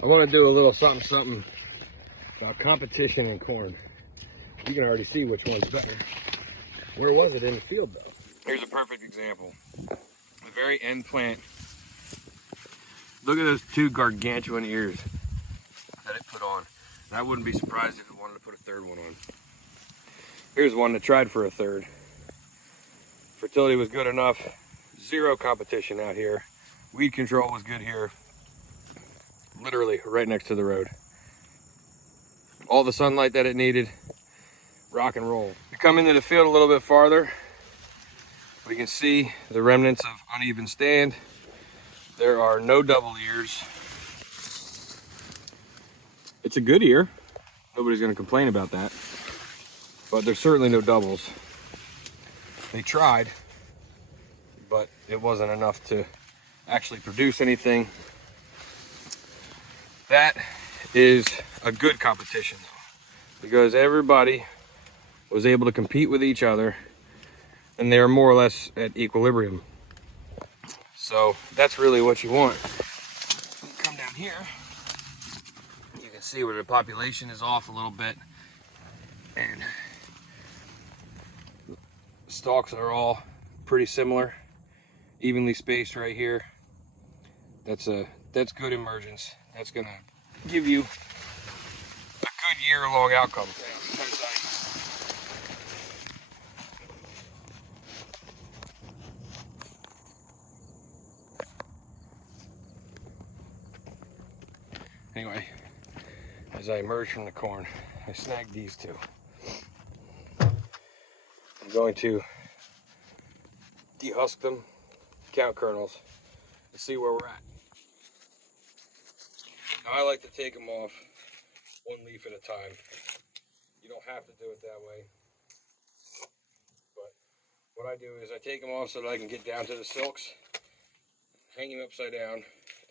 I want to do a little something about competition in corn. You can already see which one's better. Where was it in the field though? Here's a perfect example. The very end plant. Look at those two gargantuan ears that it put on. And I wouldn't be surprised if it wanted to put a third one on. Here's one that tried for a third. Fertility was good enough. Zero competition out here. Weed control was good here. Literally right next to the road. All the sunlight that it needed. Rock and roll. We come into the field a little bit farther. We can see the remnants of uneven stand. There are no double ears. It's a good ear. Nobody's going to complain about that. But there's certainly no doubles. They tried, but it wasn't enough to actually produce anything. That is a good competition though, because everybody was able to compete with each other and they are more or less at equilibrium. So that's really what you want. When you come down here, you can see where the population is off a little bit, and stalks are all pretty similar, evenly spaced right here. That's good emergence. That's gonna give you a good year-long outcome. Anyway, as I emerge from the corn, I snagged these two. I'm going to dehusk them, count kernels, and see where we're at. Now I like to take them off one leaf at a time. You don't have to do it that way. But what I do is I take them off so that I can get down to the silks, hang them upside down,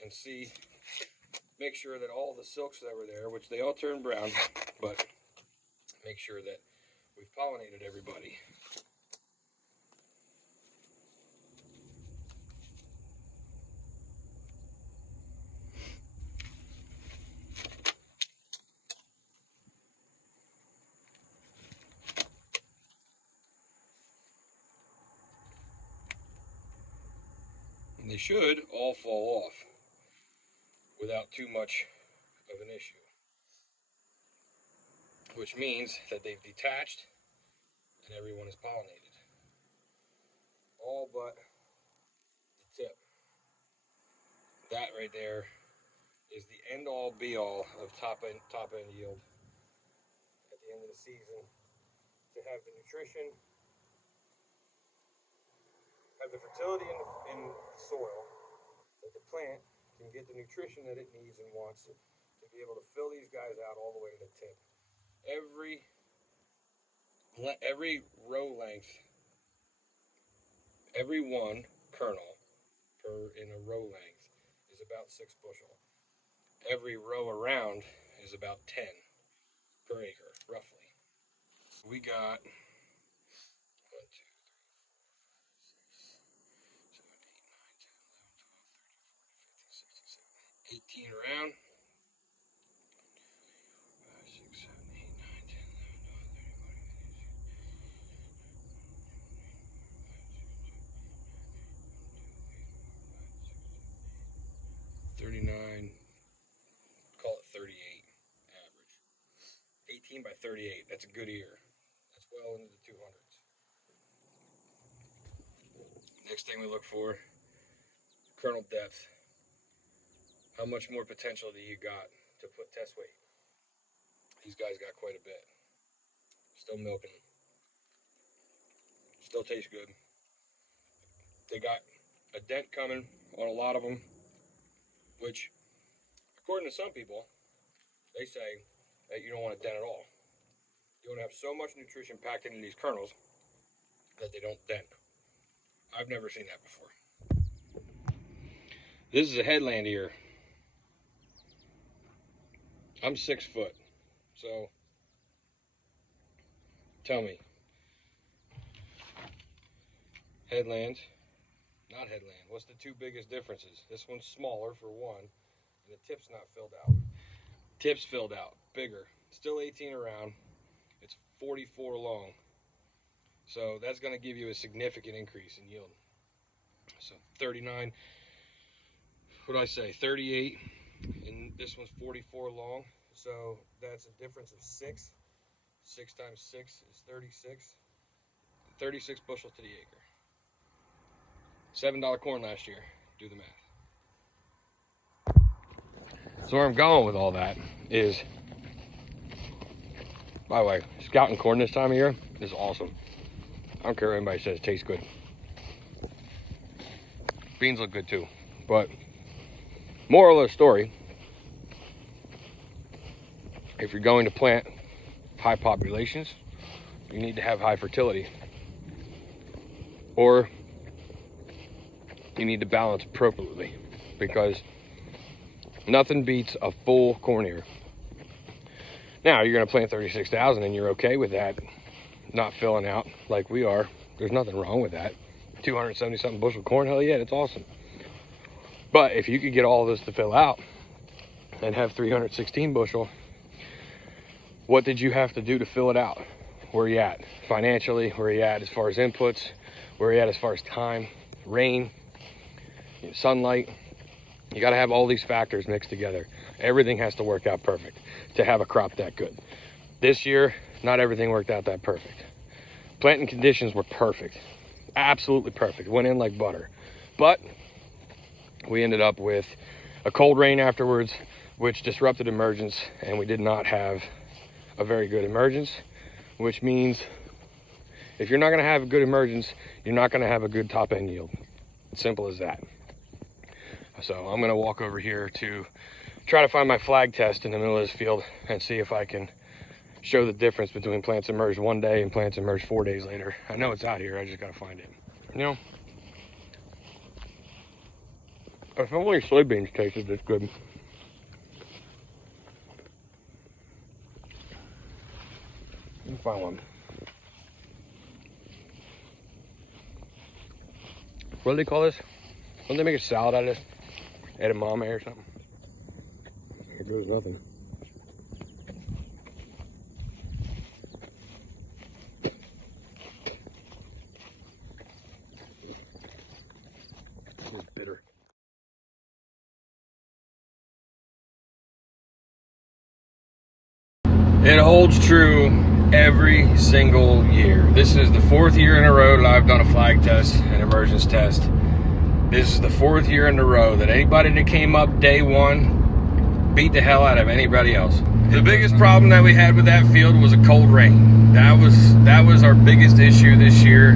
and see, make sure that all the silks that were there, which they all turn brown, but make sure that we've pollinated everybody. And they should all fall off without too much of an issue, which means that they've detached and everyone is pollinated. All but the tip. That right there is the end all be all of top end yield at the end of the season. To have the nutrition, have the fertility in the soil, that the plant can get the nutrition that it needs and wants to be able to fill these guys out all the way to the tip. Every row length, every one kernel in a row length is about 6 bushel. Every row around is about 10 per acre, roughly. We got 18 around. 39, call it 38 average. 18 by 38, that's a good ear. That's well into the 200s. Next thing we look for, kernel depth. How much more potential do you got to put test weight? These guys got quite a bit. Still milking. Still tastes good. They got a dent coming on a lot of them, which, according to some people, they say that you don't want a dent at all. You want to have so much nutrition packed into these kernels that they don't dent. I've never seen that before. This is a headland ear. I'm 6 foot, so tell me. Headland, not headland. What's the two biggest differences? This one's smaller for one, and the tip's not filled out. Tip's filled out, bigger, still 18 around. It's 44 long. So that's going to give you a significant increase in yield. So 39, what did I say, 38, and this one's 44 long. So that's a difference of 6. 6 times 6 is 36. 36 bushels to the acre. $7 corn last year. Do the math. So where I'm going with all that is, by the way, scouting corn this time of year is awesome. I don't care what anybody says, it tastes good. Beans look good too. But moral of the story, if you're going to plant high populations, you need to have high fertility. Or you need to balance appropriately, because nothing beats a full corn ear. Now, you're going to plant 36,000 and you're okay with that not filling out like we are. There's nothing wrong with that. 270 something bushel corn, hell yeah, that's awesome. But if you could get all of this to fill out and have 316 bushel, what did you have to do to fill it out? Where are you at financially? Where are you at as far as inputs? Where are you at as far as time, rain, sunlight? You got to have all these factors mixed together. Everything has to work out perfect to have a crop that good. This year, not everything worked out that perfect. Planting conditions were perfect, absolutely perfect. Went in like butter. But we ended up with a cold rain afterwards, which disrupted emergence, and we did not have a very good emergence, which means if you're not going to have a good emergence, you're not going to have a good top end yield. Simple as that. So I'm going to walk over here to try to find my flag test in the middle of this field and see if I can show the difference between plants emerged one day and plants emerged 4 days later. I know it's out here, I just got to find it. You know, if only soybeans tasted this good. Let me find one. What do they call this? Don't they make a salad out of this? Edamame or something? Here goes nothing. It's bitter. It holds true every single year. This is the 4th year in a row that I've done a flag test, an emergence test. This is the 4th year in a row that anybody that came up day one beat the hell out of anybody else. The biggest problem that we had with that field was a cold rain. That was our biggest issue this year.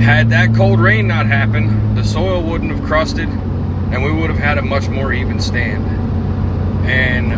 Had that cold rain not happened, the soil wouldn't have crusted and we would have had a much more even stand. And